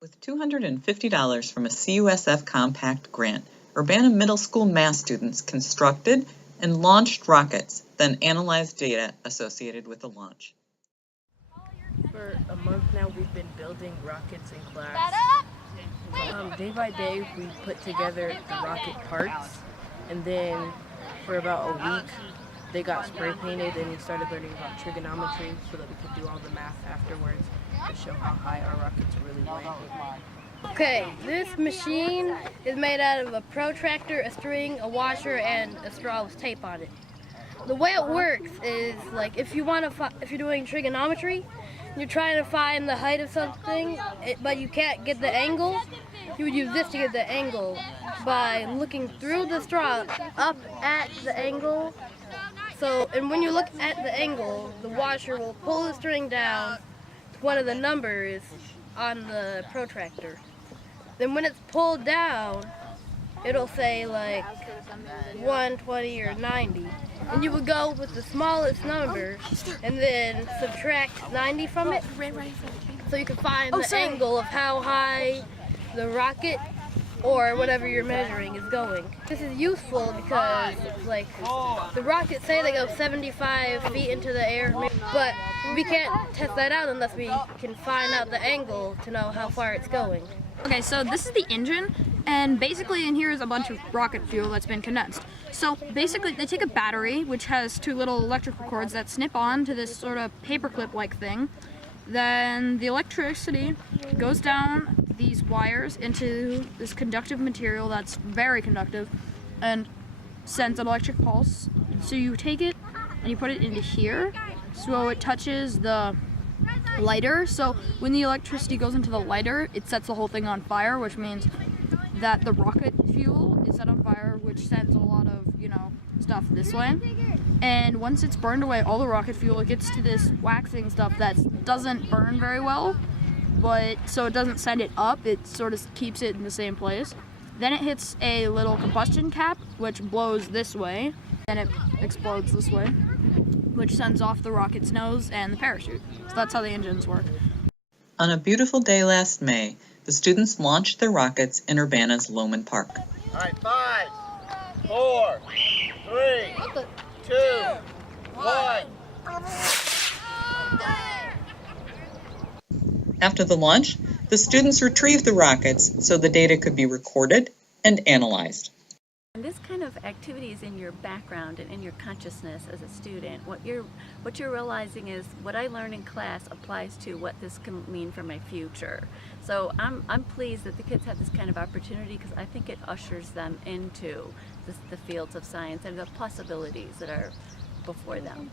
With $250 from a CUSF Compact grant, Urbana Middle School math students constructed and launched rockets, then analyzed data associated with the launch. For a month now, we've been building rockets in class. Day by day, we put together the rocket parts, and then for about a week, they got spray painted, and we started learning about trigonometry so that we could do all the math afterwards to show how high our rockets really went. Okay, this machine is made out of a protractor, a string, a washer, and a straw with tape on it. The way it works is like if you're doing trigonometry, you're trying to find the height of something, but you can't get the angle. You would use this to get the angle by looking through the straw up at the angle. And when you look at the angle, the washer will pull the string down to one of the numbers on the protractor. Then when it's pulled down, it'll say like 120 or 90. And you would go with the smallest number and then subtract 90 from it. So you can find the angle of how high the rocket or whatever you're measuring is going. This is useful because like the rockets say they go 75 feet into the air, but we can't test that out unless we can find out the angle to know how far it's going. Okay, so this is the engine, and basically in here is a bunch of rocket fuel that's been condensed. So basically they take a battery, which has two little electrical cords that snip on to this sort of paperclip-like thing. Then the electricity goes down these wires into this conductive material that's very conductive and sends an electric pulse. So you take it and you put it into here so it touches the lighter. So when the electricity goes into the lighter, it sets the whole thing on fire, which means that the rocket fuel is set on fire, which sends a lot of, stuff this way. And once it's burned away, all the rocket fuel, it gets to this waxing stuff that doesn't burn very well, but so it doesn't send it up, it sort of keeps it in the same place. Then it hits a little combustion cap, which blows this way, then it explodes this way, which sends off the rocket's nose and the parachute. So that's how the engines work. On a beautiful day last May, the students launched their rockets in Urbana's Lohman Park. All right, 5, 4, 3, 2, 1. After the launch, the students retrieved the rockets so the data could be recorded and analyzed. And this kind of activity is in your background and in your consciousness as a student. What you're realizing is what I learn in class applies to what this can mean for my future. So I'm pleased that the kids have this kind of opportunity because I think it ushers them into the fields of science and the possibilities that are before them.